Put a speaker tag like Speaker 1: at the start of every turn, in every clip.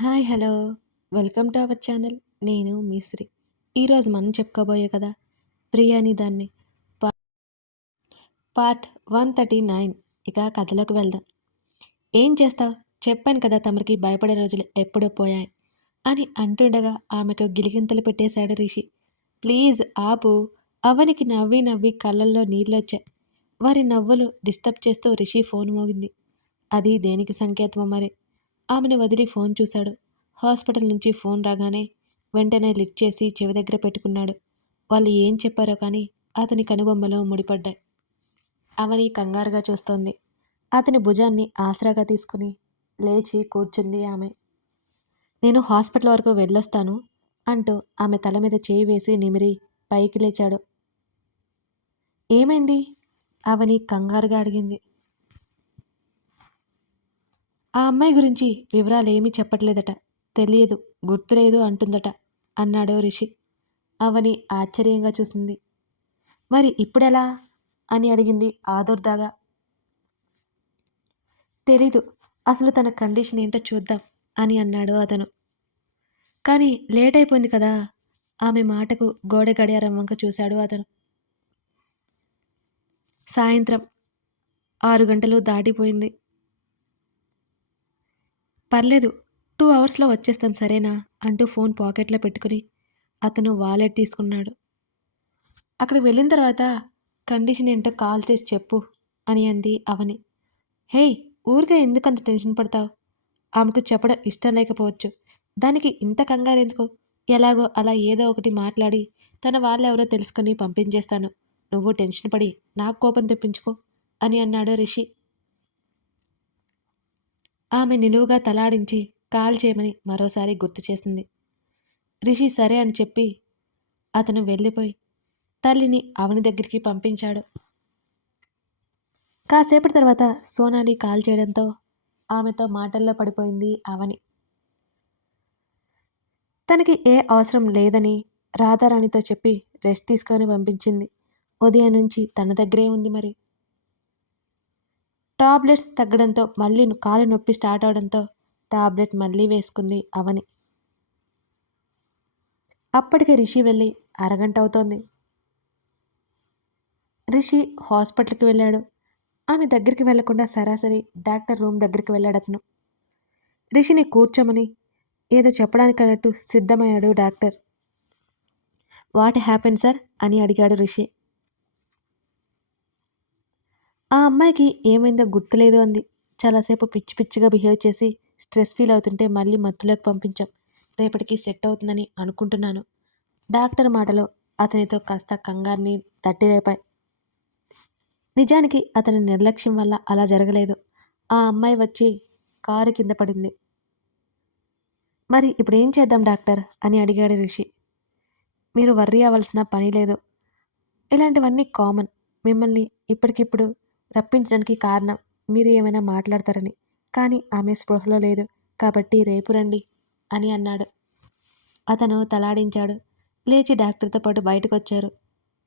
Speaker 1: Hi hello. Welcome to our channel. నేను మిశ్రీ ఈరోజు మనం చెప్పుకోబోయే కదా ప్రియాని దాన్ని. Part one thirty nine. ఇక కథలోకి వెళ్దాం. ఏం చేస్తావు? చెప్పాను కదా తమరికి భయపడే రోజులు ఎప్పుడో పోయాయి అని అంటుండగా ఆమెకు గిలిగింతలు పెట్టేశాడు రిషి. ప్లీజ్ ఆపు. అవనికి నవ్వి నవ్వి కళ్ళల్లో నీళ్ళొచ్చాయి వారి నవ్వులు డిస్టర్బ్ చేస్తూ రిషి ఫోన్ మోగింది. అది దేనికి సంకేతమో మరి? ఆమెను వదిలి ఫోన్ చూశాడు. హాస్పిటల్ నుంచి ఫోన్ రాగానే వెంటనే లిఫ్ట్ చేసి చెవి దగ్గర పెట్టుకున్నాడు. వాళ్ళు ఏం చెప్పారో కానీ అతని కనుబొమ్మలో ముడిపడ్డాయి. అవని కంగారుగా చూస్తోంది. అతని భుజాన్ని ఆసరాగా తీసుకుని లేచి కూర్చుంది ఆమె. నేను హాస్పిటల్ వరకు వెళ్ళొస్తాను అంటూ ఆమె తల మీద చేయి వేసి నిమిరి పైకి లేచాడు. ఏమైంది? అవని కంగారుగా అడిగింది. ఆ అమ్మాయి గురించి వివరాలు ఏమీ చెప్పట్లేదట. తెలియదు గుర్తులేదు అంటుందట అన్నాడు రిషి. అవని ఆశ్చర్యంగా చూసింది. మరి ఇప్పుడెలా? అని అడిగింది ఆదుర్దాగా. తెలీదు అసలు తన కండిషన్ ఏంటో చూద్దాం అని అన్నాడు అతను. కానీ లేట్ అయిపోయింది కదా ఆమె మాటకు గోడ గడియారం వంక చూశాడు అతను. సాయంత్రం ఆరు గంటలు దాటిపోయింది. పర్లేదు టూ అవర్స్లో వచ్చేస్తాను సరేనా? అంటూ ఫోన్ పాకెట్లో పెట్టుకుని అతను వాలెట్ తీసుకున్నాడు. అక్కడికి వెళ్ళిన తర్వాత కండిషన్ ఏంటో కాల్ చేసి చెప్పు అని అంది అవని. హేయ్ ఊరికే ఎందుకు అంత టెన్షన్ పడతావు? ఆమెకు చెప్పడం ఇష్టం లేకపోవచ్చు. దానికి ఇంత కంగారు ఎందుకు? ఎలాగో అలా ఏదో ఒకటి మాట్లాడి తన వాళ్ళెవరో తెలుసుకొని పంపించేస్తాను. నువ్వు టెన్షన్ పడి నాకు కోపం తెప్పించుకో అని అన్నాడు రిషి. ఆమె నిలువుగా తలాడించి కాల్ చేయమని మరోసారి గుర్తు చేసింది. రిషి సరే అని చెప్పి అతను వెళ్ళిపోయి తల్లిని అవని దగ్గరికి పంపించాడు. కాసేపటి తర్వాత సోనాలి కాల్ చేయడంతో ఆమెతో మాటల్లో పడిపోయింది అవని. తనకి ఏ అవసరం లేదని రాధారాణితో చెప్పి రెస్ట్ తీసుకొని పంపించింది. ఉదయం నుంచి తన దగ్గరే ఉంది మరి. టాబ్లెట్స్ తగ్గడంతో మళ్ళీ కాలు నొప్పి స్టార్ట్ అవడంతో టాబ్లెట్ మళ్ళీ వేసుకుంది అవని. అప్పటికే రిషి వెళ్ళి అరగంట అవుతోంది. రిషి హాస్పిటల్కి వెళ్ళాడు. ఆమె దగ్గరికి వెళ్ళకుండా సరాసరి డాక్టర్ రూమ్ దగ్గరికి వెళ్ళాడు అతను. రిషిని కూర్చోమని ఏదో చెప్పడానికి అన్నట్టు సిద్ధమయ్యాడు డాక్టర్. What happen sir? అని అడిగాడు రిషి. ఆ అమ్మాయికి ఏమైందో గుర్తులేదు అంది. చాలాసేపు పిచ్చి పిచ్చిగా బిహేవ్ చేసి స్ట్రెస్ ఫీల్ అవుతుంటే మళ్ళీ మత్తులోకి పంపించాం. రేపటికి సెట్ అవుతుందని అనుకుంటున్నాను. డాక్టర్ మాటలో అతనితో కాస్త కంగారుని తట్టిరేపాయి నిజానికి అతని నిర్లక్ష్యం వల్ల అలా జరగలేదు. ఆ అమ్మాయి వచ్చి కారు కింద పడింది. మరి ఇప్పుడు ఏం చేద్దాం డాక్టర్? అని అడిగాడు రిషి. మీరు వర్రీ అవ్వాల్సిన పని లేదు. ఇలాంటివన్నీ కామన్. మిమ్మల్ని ఇప్పటికిప్పుడు రప్పించడానికి కారణం మీరు ఏమైనా మాట్లాడతారని. కానీ ఆమె స్పృహలో లేదు. కాబట్టి రేపు రండి అని అన్నాడు. అతను తలాడించాడు. లేచి డాక్టర్తో పాటు బయటకు వచ్చారు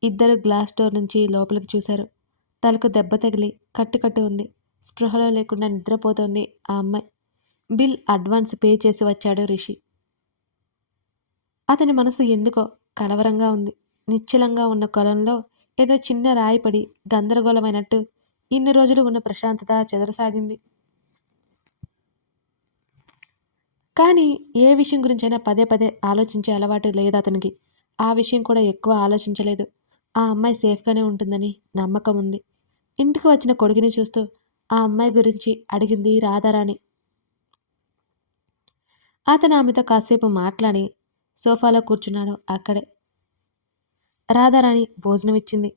Speaker 1: ఇద్దరు గ్లాస్ డోర్ నుంచి లోపలికి చూశారు. తలకు దెబ్బ తగిలి కట్టుకట్టు ఉంది. స్పృహలో లేకుండా నిద్రపోతోంది ఆ అమ్మాయి. బిల్ అడ్వాన్స్ పే చేసి వచ్చాడు రిషి. అతని మనసు ఎందుకో కలవరంగా ఉంది. నిశ్చలంగా ఉన్న కొలంలో ఏదో చిన్న రాయి పడి గందరగోళమైనట్టు ఇన్ని రోజులు ఉన్న ప్రశాంతత చెదరసాగింది. కానీ ఏ విషయం గురించైనా పదే పదే ఆలోచించే అలవాటు లేదు అతనికి. ఆ విషయం కూడా ఎక్కువ ఆలోచించలేదు. ఆ అమ్మాయి సేఫ్గానే ఉంటుందని నమ్మకం ఉంది. ఇంటికి వచ్చిన కొడుకుని చూస్తూ ఆ అమ్మాయి గురించి అడిగింది రాధారాణి. అతను ఆమెతో కాసేపు మాట్లాడి సోఫాలో కూర్చున్నాడు అక్కడే. రాధారాణి భోజనం ఇచ్చింది.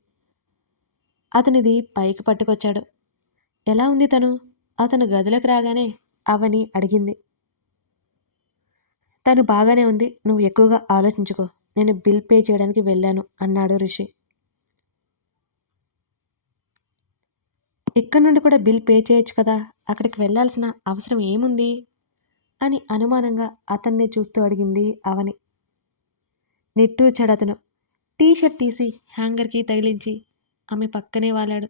Speaker 1: అతనిది పైకి పట్టుకొచ్చాడు. ఎలా ఉంది తను? అతను గదిలోకి రాగానే అవని అడిగింది. తను బాగానే ఉంది. నువ్వు ఎక్కువగా ఆలోచించుకో. నేను బిల్ పే చేయడానికి వెళ్ళాను అన్నాడు రిషి. ఇక్కడ నుండి కూడా బిల్ పే చేయొచ్చు కదా. అక్కడికి వెళ్ళాల్సిన అవసరం ఏముంది? అని అనుమానంగా అతన్నే చూస్తూ అడిగింది అవని. నిట్టూచాడు అతను. టీ షర్ట్ తీసి హ్యాంగర్కి తగిలించి ఆమె పక్కనే వాలాడు.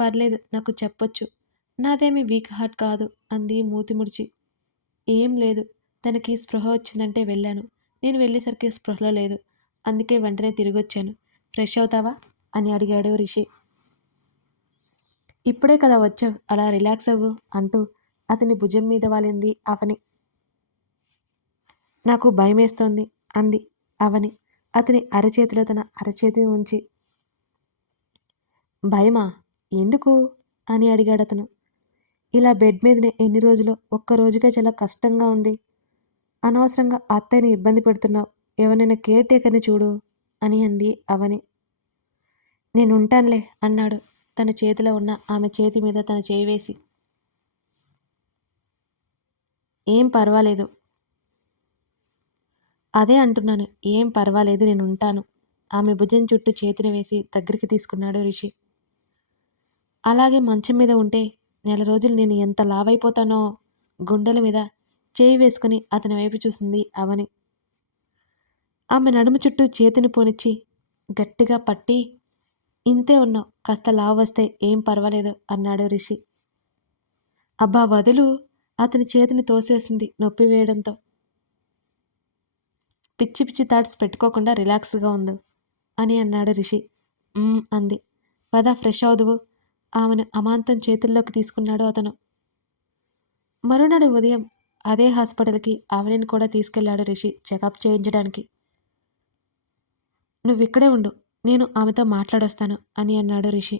Speaker 1: పర్లేదు నాకు చెప్పొచ్చు. నాదేమి వీక్ హార్ట్ కాదు అంది మూతి ముడిచి. ఏం లేదు తనకి స్పృహ వచ్చిందంటే వెళ్ళాను. నేను వెళ్ళేసరికి స్పృహలో లేదు అందుకే వెంటనే తిరిగొచ్చాను. ఫ్రెష్ అవుతావా? అని అడిగాడు రిషి. ఇప్పుడే కదా వచ్చావు అలా రిలాక్స్ అవ్వు అంటూ అతని భుజం మీద వాలింది అవని. నాకు భయమేస్తోంది అంది అవని. అతని అరచేతిలో తన అరచేతిని ఉంచి భయమా? ఎందుకు? అని అడిగాడు అతను ఇలా బెడ్ మీదనే ఎన్ని రోజులో ఒక్క రోజుకే చాలా కష్టంగా ఉంది. అనవసరంగా అత్తయ్యని ఇబ్బంది పెడుతున్నావు. ఎవరైనా కేర్ టేకర్ని చూడు అని అంది అవని. నేను ఉంటానులే అన్నాడు. తన చేతిలో ఉన్న ఆమె చేతి మీద తన చేయి వేసి. ఏం పర్వాలేదు. అదే అంటున్నాను. ఏం పర్వాలేదు నేను ఉంటాను. ఆమె భుజం చుట్టూ చేతిని వేసి దగ్గరికి తీసుకున్నాడు రిషి. అలాగే మంచం మీద ఉంటే నెల రోజులు నేను ఎంత లావైపోతానో గుండెల మీద చేయి వేసుకుని అతని వైపు చూసింది అవని. ఆమె నడుము చుట్టూ చేతిని పోనిచ్చి గట్టిగా పట్టి ఇంతే ఉన్నావు కాస్త లావు వస్తే ఏం పర్వాలేదు అన్నాడు రిషి. అబ్బా వదులు అతని చేతిని తోసేసింది నొప్పి వేయడంతో. పిచ్చి పిచ్చి థాట్స్ పెట్టుకోకుండా రిలాక్స్గా ఉండు అని అన్నాడు రిషి. అంది. పద ఫ్రెష్ అవుదువు. ఆమెను అమాంతం చేతుల్లోకి తీసుకున్నాడు అతను. మరునాడు ఉదయం అదే హాస్పిటల్కి ఆవిడని కూడా తీసుకెళ్ళాడు రిషి చెకప్ చేయించడానికి. నువ్వు ఇక్కడే ఉండు నేను ఆమెతో మాట్లాడొస్తాను అని అన్నాడు రిషి.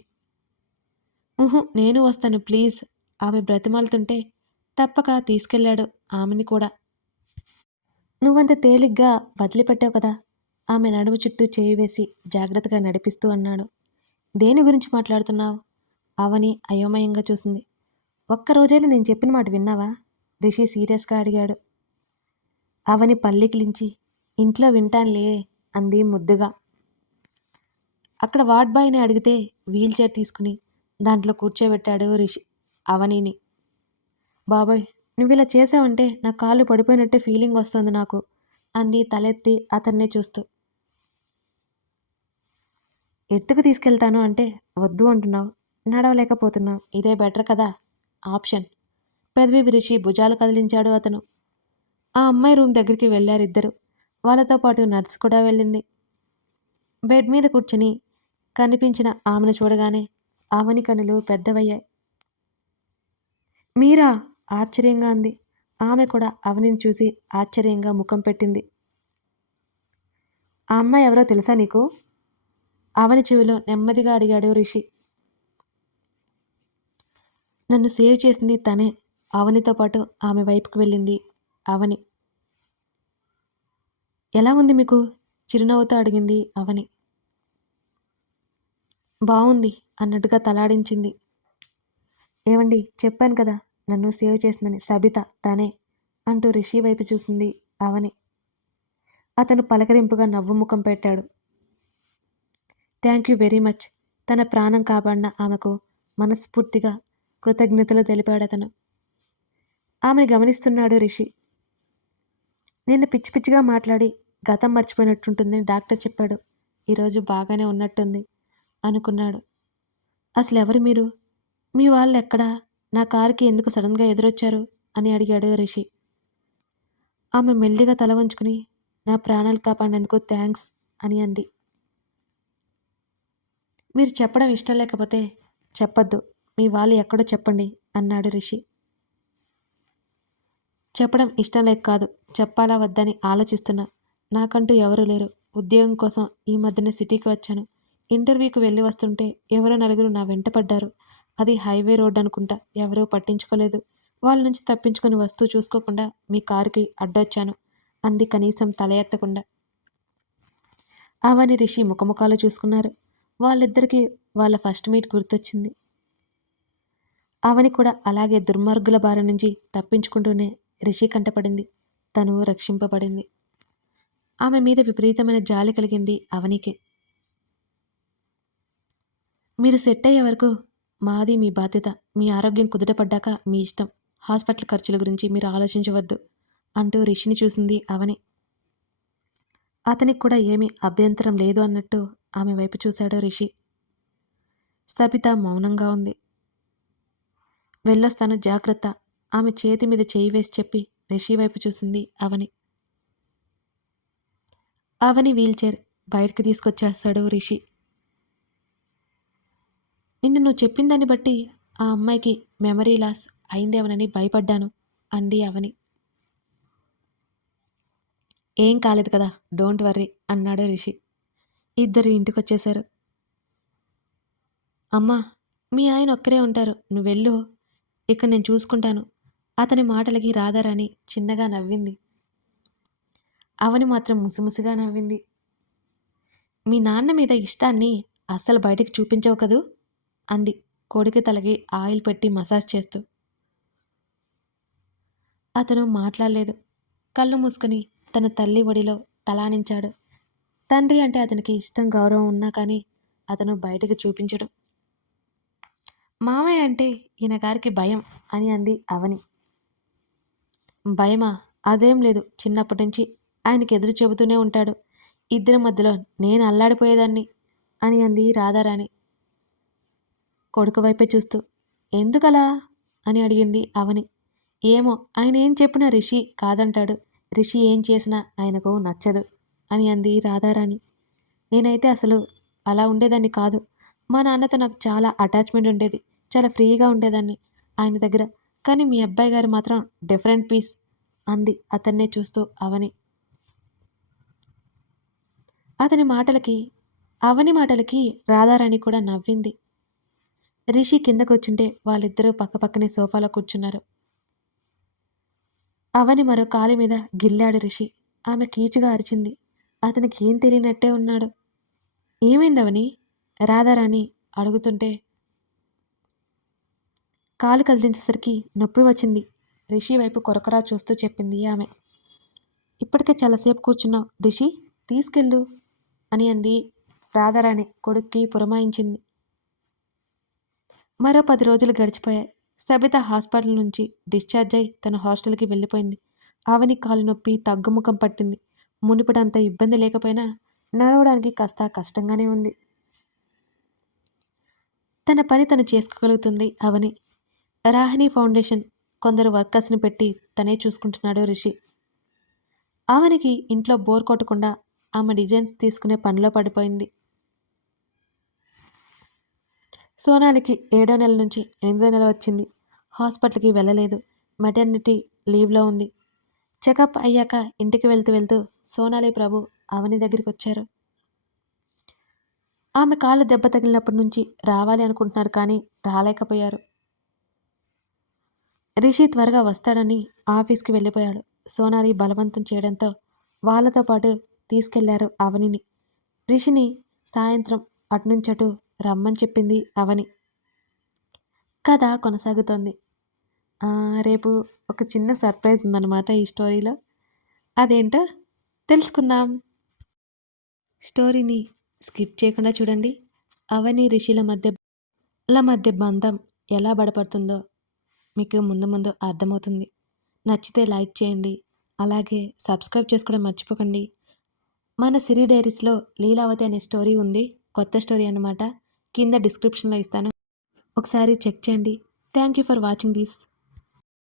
Speaker 1: ఊహు నేను వస్తాను ప్లీజ్ ఆమె బ్రతిమాలుతుంటే తప్పక తీసుకెళ్ళాడు ఆమెని కూడా. నువ్వంత తేలిగ్గా వదిలిపెట్టావు కదా ఆమె నడుము చుట్టూ చేయి వేసి జాగ్రత్తగా నడిపిస్తూ అన్నాడు. దేని గురించి మాట్లాడుతున్నావు? అవని అయోమయంగా చూసింది. ఒక్కరోజైనా నేను చెప్పిన మాట విన్నావా? రిషి సీరియస్గా అడిగాడు. అవని పల్లికిలించి ఇంట్లో వింటానులే అంది ముద్దుగా. అక్కడ వార్డ్ బాయ్ని అడిగితే వీల్ చైర్ తీసుకుని దాంట్లో కూర్చోబెట్టాడు రిషి అవనిని. బాబాయ్ నువ్వు ఇలా చేసావంటే నా కాళ్ళు పడిపోయినట్టే ఫీలింగ్ వస్తుంది నాకు అంది తలెత్తి అతన్నే చూస్తూ. ఎత్తుకు తీసుకెళ్తాను అంటే వద్దు అంటున్నావు నడవలేకపోతున్నాం. ఇదే బెటర్ కదా? ఆప్షన్. పెదవి విరిచి భుజాలు కదిలించాడు అతను. ఆ అమ్మాయి రూమ్ దగ్గరికి వెళ్ళారు ఇద్దరు. వాళ్ళతో పాటు నర్స్ కూడా వెళ్ళింది. బెడ్ మీద కూర్చుని కనిపించిన ఆమెను చూడగానే ఆమెని కనులు పెద్దవయ్యాయి. మీరా? ఆశ్చర్యంగా అంది. ఆమె కూడా అవనిని చూసి ఆశ్చర్యంగా ముఖం పెట్టింది. ఆ అమ్మాయి ఎవరో తెలుసా నీకు? అవని చెవిలో నెమ్మదిగా అడిగాడు రిషి. నన్ను సేవ్ చేసింది తనే. అవనితో పాటు ఆమె వైపుకు వెళ్ళింది. అవని. ఎలా ఉంది మీకు? చిరునవ్వుతో అడిగింది అవని. బాగుంది అన్నట్టుగా తలాడించింది. ఏమండి చెప్పాను కదా నన్ను సేవ్ చేసిందని సబిత తనే అంటూ రిషి వైపు చూసింది అవని. అతను పలకరింపుగా నవ్వు ముఖం పెట్టాడు. Thank you very much. తన ప్రాణం కాపాడిన ఆమెకు మనస్ఫూర్తిగా కృతజ్ఞతలు తెలిపాడు అతను. ఆమెను గమనిస్తున్నాడు రిషి. నిన్న పిచ్చి పిచ్చిగా మాట్లాడి గతం మర్చిపోయినట్టుంటుందని డాక్టర్ చెప్పాడు. ఈరోజు బాగానే ఉన్నట్టుంది అనుకున్నాడు. అసలు ఎవరు మీరు? మీ వాళ్ళు ఎక్కడా? నా కారుకి ఎందుకు సడన్గా ఎదురొచ్చారు? అని అడిగాడు రిషి. ఆమె మెల్లిగా తల వంచుకుని నా ప్రాణాలు కాపాడినందుకు థ్యాంక్స్ అని అంది. మీరు చెప్పడం ఇష్టం లేకపోతే చెప్పొద్దు. మీ వాళ్ళు ఎక్కడో చెప్పండి అన్నాడు రిషి. చెప్పడం ఇష్టం లేక కాదు చెప్పాలా వద్దని ఆలోచిస్తున్నా. నాకంటూ ఎవరూ లేరు. ఉద్యోగం కోసం ఈ మధ్యన సిటీకి వచ్చాను. ఇంటర్వ్యూకి వెళ్ళి వస్తుంటే ఎవరో నలుగురు నా వెంట పడ్డారు. అది హైవే రోడ్ అనుకుంటా ఎవరూ పట్టించుకోలేదు. వాళ్ళ నుంచి తప్పించుకొని వస్తూ చూసుకోకుండా మీ కారుకి అడ్డొచ్చాను. అంది కనీసం తల ఎత్తకుండా. అవని రిషి ముఖముఖాలు చూసుకున్నారు. వాళ్ళిద్దరికీ వాళ్ళ ఫస్ట్ మీట్ గుర్తొచ్చింది. అవని కూడా అలాగే దుర్మార్గుల బారి నుంచి తప్పించుకుంటూనే రిషి కంటపడింది. తను రక్షింపబడింది. ఆమె మీద విపరీతమైన జాలి కలిగింది అవనికి. మీరు సెట్ అయ్యే వరకు మాది మీ బాధ్యత. మీ ఆరోగ్యం కుదుటపడ్డాక మీ ఇష్టం. హాస్పిటల్ ఖర్చుల గురించి మీరు ఆలోచించవద్దు అంటూ రిషిని చూసింది అవని. అతనికి కూడా ఏమీ అభ్యంతరం లేదు అన్నట్టు ఆమె వైపు చూశాడు రిషి. సబిత మౌనంగా ఉంది. వెళ్ళొస్తాను జాగ్రత్త. ఆమె చేతి మీద చేయి వేసి చెప్పి రిషి వైపు చూసింది అవని. అవని వీల్చైర్ బయటకు తీసుకొచ్చేస్తాడు రిషి. నిన్ను నువ్వు చెప్పిన దాన్ని బట్టి ఆ అమ్మాయికి మెమరీ లాస్ అయిందేమనని భయపడ్డాను అంది అవని. ఏం కాలేదు కదా డోంట్ వర్రీ అన్నాడు రిషి. ఇద్దరు ఇంటికొచ్చేశారు. అమ్మా మీ ఆయన ఒక్కరే ఉంటారు నువ్వు ఇక్కడ నేను చూసుకుంటాను. అతని మాటలకి రాధారాణి చిన్నగా నవ్వింది. అవని మాత్రం ముసిముసిగా నవ్వింది. మీ నాన్న మీద ఇష్టాన్ని అస్సలు బయటకు చూపించవు కదూ? అంది కొడుకు తలకి ఆయిల్ పెట్టి మసాజ్ చేస్తూ. అతను మాట్లాడలేదు. కళ్ళు మూసుకుని తన తల్లి ఒడిలో తలానించాడు తండ్రి అంటే అతనికి ఇష్టం గౌరవం ఉన్నా కానీ అతను బయటకు చూపించడు. మామయ్య అంటే ఈయన గారికి భయం అని అంది అవని. భయమా? అదేం లేదు. చిన్నప్పటి నుంచి ఆయనకి ఎదురు చెబుతూనే ఉంటాడు. ఇద్దరి మధ్యలో నేను అల్లాడిపోయేదాన్ని అని అంది రాధారాణి. కొడుకు వైపే చూస్తూ ఎందుకలా? అని అడిగింది అవని. ఏమో ఆయన ఏం చెప్పినా రిషి కాదంటాడు. రిషి ఏం చేసినా ఆయనకు నచ్చదు అని అంది రాధారాణి. నేనైతే అసలు అలా ఉండేదాన్ని కాదు. మా నాన్నతో నాకు చాలా అటాచ్మెంట్ ఉండేది. చాలా ఫ్రీగా ఉండేదాన్ని ఆయన దగ్గర. కానీ మీ అబ్బాయి గారు మాత్రం డిఫరెంట్ పీస్ అంది అతన్నే చూస్తూ అవని. అతని మాటలకి అవని మాటలకి రాధారాణి కూడా నవ్వింది. రిషి కిందకొచ్చుంటే వాళ్ళిద్దరూ పక్కపక్కనే సోఫాలో కూర్చున్నారు. అవని మరో కాలి మీద గిల్లాడు రిషి. ఆమె కీచుగా అరిచింది. అతనికి ఏం తెలియనట్టే ఉన్నాడు. ఏమైంది అవని? రాధారాణి అడుగుతుంటే కాలు కదిలించేసరికి నొప్పి వచ్చింది. రిషి వైపు కొరకరా చూస్తూ చెప్పింది ఆమె. ఇప్పటికే చాలాసేపు కూర్చున్నావు. రిషి తీసుకెళ్ళు అని అంది రాధారాణి కొడుక్కి పురమాయించింది. మరో పది రోజులు గడిచిపోయాయి. సబిత హాస్పిటల్ నుంచి డిశ్చార్జ్ అయి తన హాస్టల్కి వెళ్ళిపోయింది. ఆవని కాలు నొప్పి తగ్గుముఖం పట్టింది. మునిపడంత ఇబ్బంది లేకపోయినా నడవడానికి కాస్త కష్టంగానే ఉంది. తన పని తను చేసుకోగలుగుతుంది అవని. రాహిణి ఫౌండేషన్ కొందరు వర్కర్స్ని పెట్టి తనే చూసుకుంటున్నాడు రిషి. ఆమెనికి ఇంట్లో బోర్ కొట్టకుండా ఆమె డిజైన్స్ తీసుకునే పనిలో పడిపోయింది. సోనాలికి ఏడో నెల నుంచి ఎనిమిదో నెల వచ్చింది. హాస్పిటల్కి వెళ్ళలేదు. మెటర్నిటీ లీవ్లో ఉంది. చెకప్ అయ్యాక ఇంటికి వెళ్తూ వెళ్తూ సోనాలి ప్రభు అవని దగ్గరికి వచ్చారు. ఆమె కాళ్ళు దెబ్బ తగిలినప్పటి నుంచి రావాలి అనుకుంటున్నారు కానీ రాలేకపోయారు. రిషి త్వరగా వస్తాడని ఆఫీస్కి వెళ్ళిపోయాడు. సోనాలి బలవంతం చేయడంతో వాళ్ళతో పాటు తీసుకెళ్ళారు అవనిని. రిషిని సాయంత్రం అటునుంచటు రమ్మని చెప్పింది అవని. కథ కొనసాగుతోంది. రేపు ఒక చిన్న సర్ప్రైజ్ ఉందన్నమాట ఈ స్టోరీలో. అదేంటో తెలుసుకుందాం. స్టోరీని స్కిప్ చేయకుండా చూడండి. అవని రిషిల మధ్య ల మధ్య బంధం ఎలా బడపడుతుందో మీకు ముందు ముందు అర్థమవుతుంది. నచ్చితే లైక్ చేయండి. అలాగే సబ్స్క్రైబ్ చేసుకోవడం మర్చిపోకండి. మన సిరి డైరీస్లో లీలావతి అనే స్టోరీ ఉంది. కొత్త స్టోరీ అనమాట కింద డిస్క్రిప్షన్లో ఇస్తాను. ఒకసారి చెక్ చేయండి. Thank you for watching this.